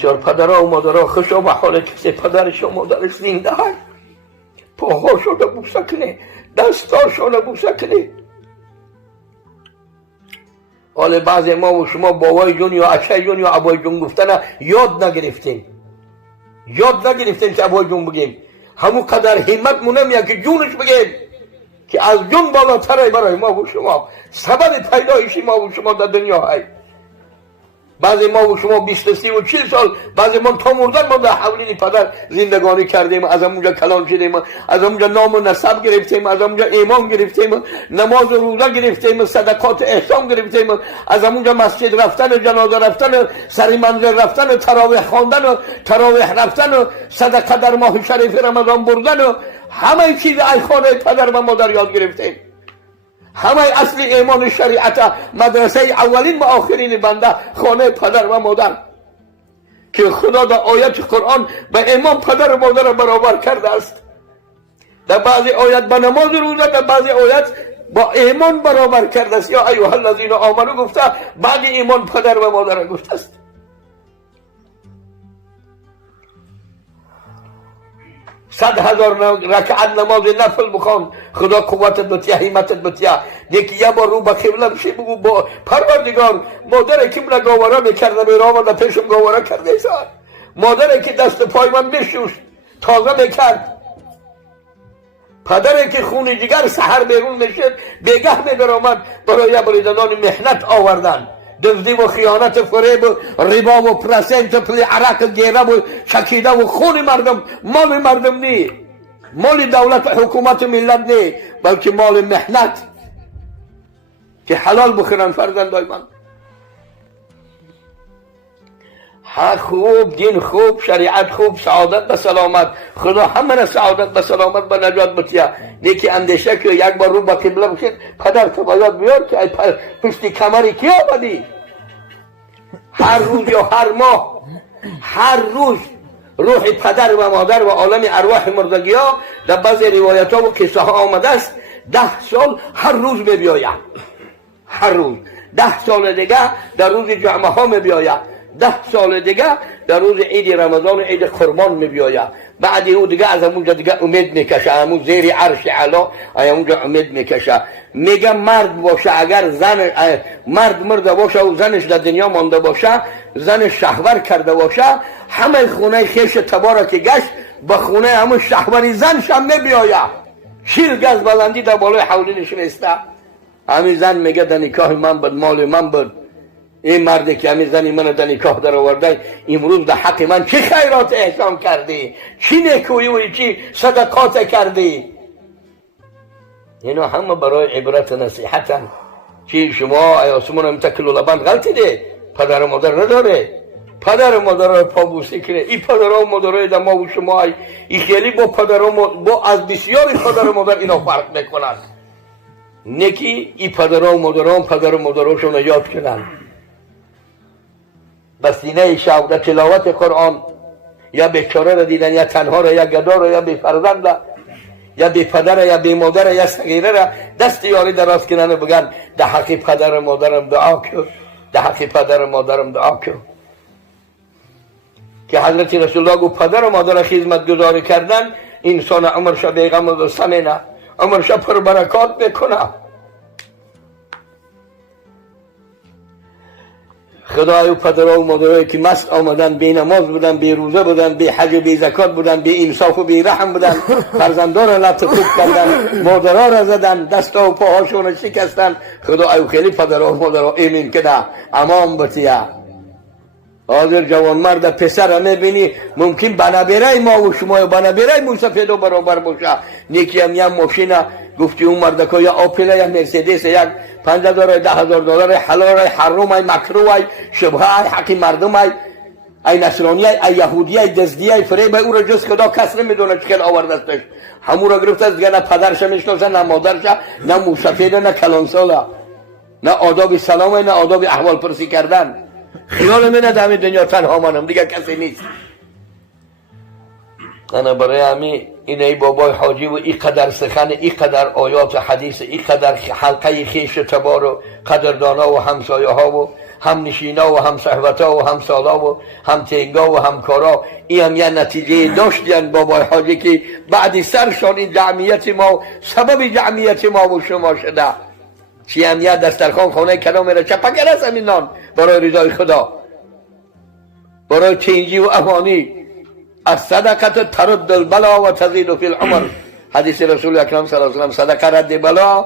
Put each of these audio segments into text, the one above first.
بسیار پدرها و مادرها خوشا به حال کسی پدرش و مادرش زنده هست پاهاشو رو بوسه کنه دستاشو رو بوسه کنه. حالا بعضی ما و شما بابای جون یا اچه جون یا ابای جون گفتن یاد نگرفتیم که ابای جون بگیم. همون قدر همت مونم یا که جونش بگیم که از جون بالاتره برای ما و شما، سبب پیدایشی ما و شما در دنیا هست. بعضی ما و شما 20 30 و 40 سال، بعضی ما تا مردن ما در حولی پدر زندگانی کردیم، از اونجا کلان شدیم، از اونجا نام و نسب گرفتیم، از اونجا ایمان گرفتیم، نماز و روزه گرفتیم، صدقات احسان گرفتیم، از اونجا مسجد رفتن، جنازه رفتن، سر منزل رفتن، تراویح خواندن، تراویح رفتن، صدقه در ماه شریف رمضان بردن، همه چیز از خانه پدر و مادر یاد گرفتیم. همه اصل ایمان شریعت مدرسه اولین و آخرین بنده خانه پدر و مادر که خدا در آیت قرآن به ایمان پدر و مادر برابر کرده است. در بعضی آیت به نماز روزه، در بعضی آیت با ایمان برابر کرده است. یا ایها الذین آمنو گفته، بعد ایمان پدر و مادر گفته است. 100,000 رکعت نماز نفل بخوان، خدا قوتت بتیه، همتت بتیه. یکی یه بار رو به قبله بشی بگو با پروردگار مادر که من گاوره میکرده میرام در پیشم گاوره کرده ایسان، مادر که دست پای من میشوش تازه میکرد، پدر که خون جگر سحر بیرون میشد بیگه میدر آمد برای بریدنان محنت آوردن، دزدی و خیانت و فریب و ربا و پرسنت و پلی عرق گیره و شکیده و خون مردم، مال مردم نی، مال دولت و حکومت ملت نی، بلکه مال محنت که حلال بخورن فرزندای من. حق خوب، دین خوب، شریعت خوب، سعادت به سلامت. خدا همه را سعادت به سلامت به نجات بتیه. نیکی اندیشه که یک بار رو به قبله بشید، پدر تو باید بیار که پشت کمری کی آمدی؟ هر روز یا هر ماه، هر روز روح پدر و مادر و عالم ارواح مردگی ها در بعضی روایت ها و قصه ها آمده است 10 سال هر روز می بیاید. هر روز 10 سال دیگه در روز جمعه ها می بیاید. 10 سال دیگه در روز عید رمضان و عید قربان می بیاید. بعد او دیگه از اونجا دیگه امید میکشه، همون زیر عرش علا اونجا امید میکشه. میگه مرد باشه، اگر زن مرد مرده باشه و زنش در دنیا مانده باشه، زنش شهور کرده باشه، همه خونه خیش تبارا که گشت به خونه همون شهوری زنش هم میبیاید. 40 گز بلندی در بالای حولینش میسته. همین زن میگه در نکاح من بود، مال من بود. این مردی که همین زنی من در نکاح در آورده امروز در حق من چه خیرات احسان کردی، چی نیکویی و چی صدقات کردی. اینا همه برای عبرت نصیحتن. چی شما آسمون هم تکل و لبن غلطی ده؟ پدر و مادر نداره؟ پدر و مادر رو پابوسی کنه. این پدر و مادر در ما و شما این خیلی با پدر و با از بسیاری پدر و مادر اینا فرق میکنن. نکی این پدر و مادران پدر و مادرشون یاد کنن. بسینه شوق تلاوت قرآن، یا بیچاره را دیدن، یا تنها را، یا گدا را، یا بی فرزند را، یا بی پدر، یا بی مادر، یا صغیره را دست یاری دراز کنن و بگن در حق پدر و مادرم دعا کن، در حق پدر و مادرم دعا کن. که حضرت رسول الله گفت پدر و مادر خدمت گزاری کردن انسان عمرش بیغم و سمینه، عمرش پر برکات میکنه. خدای و پدر و مادرایی که مست آمدن، بی نماز بودن، بی روزه بودن، بی حج و بی زکات بودن، بی انصاف و بی رحم بودن، فرزندان را لطفت کردن، مادرها را زدن، دست و پاهاشون را شکستن. خدای خیلی پدر و مادر را ایمین کده امان بتیه. حاضر جوان مرد پسر را میبینی ممکن بنابیره ما و شما بنابیره موسفید و برابر باشه. نیکی هم یک ماشین گفتی اون مرد که یا آپل یا مرسیدس یک 50,000 $10,000 حلال حرام ای مکروه ای شبهه ای حق مردم ای نصرانی ای یهودی ای دزدی ای فریب او را جز خدا کس نمیدونه چکل آورده استش. همون را گرفته است دیگه نه پدرش میشناسه، نه مادرش، نه موسفید، نه کلانساله، نه آداب سلام، نه آداب احوال پرسی کردن. خیال من در دنیا تنها منم، دیگه کسی نیست. انا برای همین اینه بابای حاجی و این قدر سخن، این قدر آیات حدیث، این قدر حلقه خیش تبار و قدردانا و همسایه ها و هم نشینا و هم صحبتا و هم سالا و هم تنگا و هم کارا. این هم یه نتیجه داشتن بابای حاجی که بعد سرشان این جمعیت ما سبب جمعیت ما و شما شده. چی هم یه دسترخوان خانه کلا میره چپکر از همین نان برای رضای خدا، برای تنجی و امانی. از صدقت ترد البلا و تزید فی العمر. حدیث رسول اکرم صلی الله علیه و صدقه رد بلا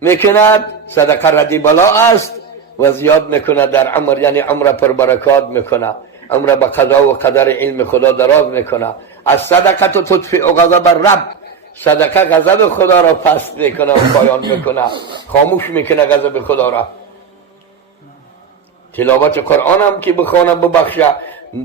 میکند، صدقه رد بلا است و زیاد میکند در عمر، یعنی عمر پر برکات میکنه، عمر به قضا و قدر علم خدا دراز میکنه. از صدقه تطفئ غضب الرب. صدقه غضب خدا را پست میکنه و پایان میکنه، خاموش میکنه غضب خدا را. تلاوت قرآن هم که بخونه ببخشه،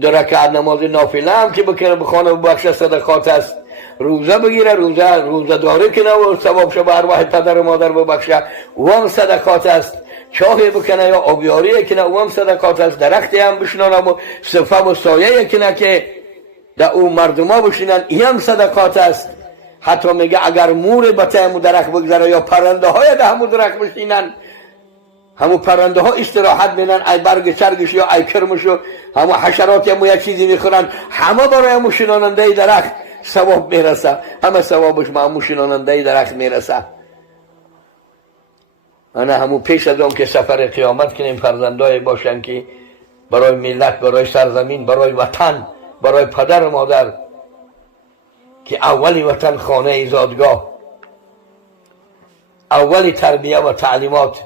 دو رکعت نماز نافله هم که بکنه بخونه ببخشه صدقات است. روزه بگیره، روزه داری کنه و ثواب شو به ارواح پدر و مادر ببخشه، او هم صدقات است. چاهی بکنه یا آبیاری کنه، او هم صدقات است. درختی هم بشنانه و صفه و سایه کنه که در او مردم ها بشینن، این هم صدقات است. حتی میگه اگر مور به همون درخت بگذره یا پرنده های در همون درخت بشینن، همون پرنده ها استراحت مینن، ای برگ چرگش یا ای کرمشو، همون حشرات همون یک چیزی میخورن، همه برای همون شناننده درخت ثواب میرسه، همه ثوابش به همون شناننده درخت میرسه. انا همون پیش از اون که سفر قیامت کنیم فرزندای باشن که برای ملت، برای سرزمین، برای وطن، برای پدر و مادر، که اولی وطن خانه زادگاه، اولی تربیه و تعلیمات،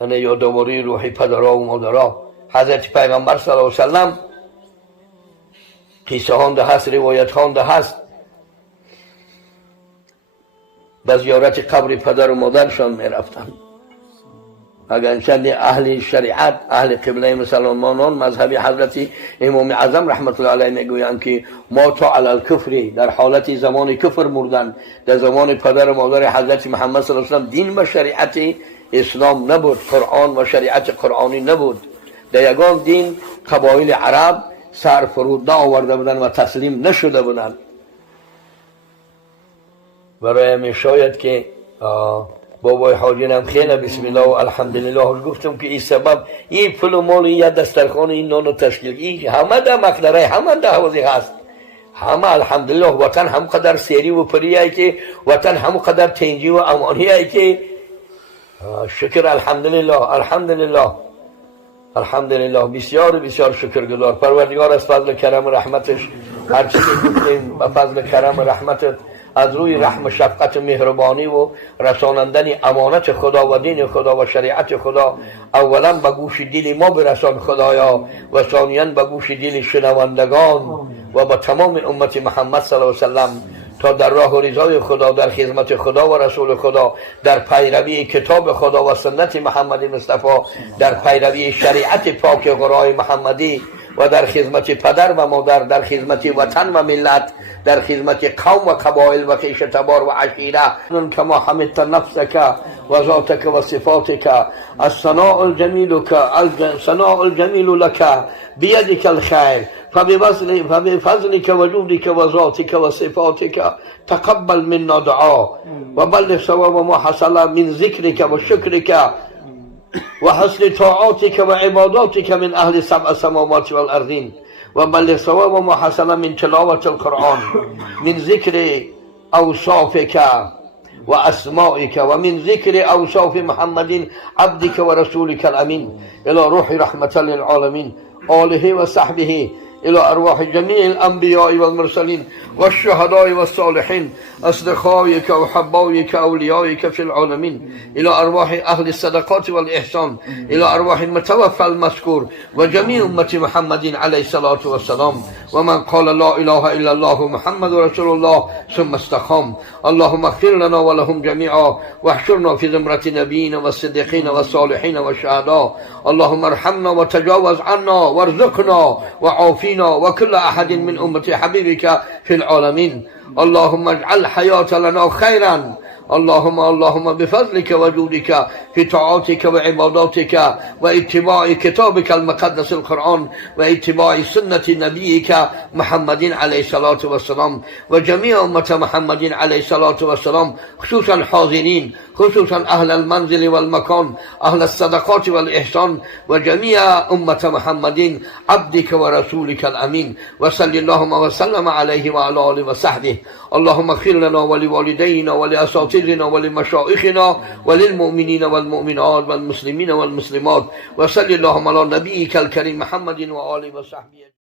یعنی یادآوری روحی پدرها و مادرها. حضرت پیغمبر صلی الله علیه و سلم قصه خوانده هست، روایت خوانده هست، به زیارت قبر پدر و مادرشان می رفتن. اگر چند اهل شریعت، اهل قبله مسلمانان، مذهب حضرت امام اعظم رحمت الله علیه میگویند که ما تا علی الکفر، در حالت زمان کفر مردن، در زمان پدر و مادر حضرت محمد صلی الله علیه و سلم دین و شریعت اسلام نبود، قرآن و شریعت قرآنی نبود. در یگان دین قبایل عرب سر فرود نآورده بودند و تسلیم نشده بودند. برای همین شاید که بابای حاجین هم خیلی بسم الله و الحمدلله گفتم که این سبب این پول و مال یه دسترخوان این نان و تشکیل، این همه در مقدره، همه در حوضی هست، همه الحمدلله. وطن هم قدر سیری و پری هایی که وطن هم قدر تنجی و امانی هایی که شکر الحمدلله الحمدلله الحمدلله. بسیار بسیار شکرگزار. پروردگار از فضل کرم و رحمتش هر چیزی گفتیم به فضل کرم و رحمتت، از روی رحم و شفقت و مهربانی و رسانندن امانت خدا و دین خدا و شریعت خدا اولا به گوش دل ما برسان خدایا، و ثانیاً به گوش دل شنوندگان و به تمام امت محمد صلی الله علیه و سلم، تا در راه و رضای خدا، در خدمت خدا و رسول خدا، در پیروی کتاب خدا و سنت محمد مصطفی، در پیروی شریعت پاک غرای محمدی، و در خدمت پدر و مادر، در خدمت وطن و ملت، در خدمت قوم و قبایل و خیش تبار و عشیره. کما حمدت نفسك و ذاتك و صفاتك، الثناء الجمیل لك بیدك الخیر، فبفضلك و جودك و ذاتك و صفاتك تقبل منا دعا و بلغ ثواب ما حصل من ذکرك و شکرك و حسن طاعاتك و عباداتك من اهل سبع السماوات والارضین، و بلغ ثواب ما حصل من تلاوة القرآن، من ذکر اوصافك و اسمائك، و من ذکر اوصاف محمد عبدك و رسولك الامین، الى روح رحمة للعالمین، آله و صحبه، إلى أرواح جميع الأنبياء والمرسلين والشهداء والصالحين، أصدقائك وحبائك أوليائك في العالمين، إلى أرواح أهل الصدقات والإحسان، إلى أرواح المتوفى المذكور وجميع أمة محمد عليه الصلاة والسلام، ومن قال لا إله إلا الله محمد رسول الله ثم استقام. اللهم اغفر لنا ولهم جميعا، واحشرنا في زمرة نبينا والصديقين والصالحين والشهداء. اللهم ارحمنا وتجاوز عنا وارزقنا وعافنا وكل أحد من أمة حبيبك في العالمين. اللهم اجعل حياة لنا خيرا اللهم بفضلك وجودك في طاعاتك وعباداتك واتباع كتابك المقدس القرآن واتباع سنة نبيك محمد عليه الصلاة والسلام وجميع أمة محمد عليه الصلاة والسلام خصوصا حاضرين خصوصا أهل المنزل والمكان أهل الصدقات والإحسان وجميع أمة محمد عبدك ورسولك الأمين وصلى اللهم وسلم عليه وعلى آله وصحبه اللهم اغفر لنا ولوالدينا ولأساتذتنا ولمشائخنا وللمؤمنين والمؤمنات والمسلمين والمسلمات وصلى اللهم على نبيك الكريم محمد وآله وصحبه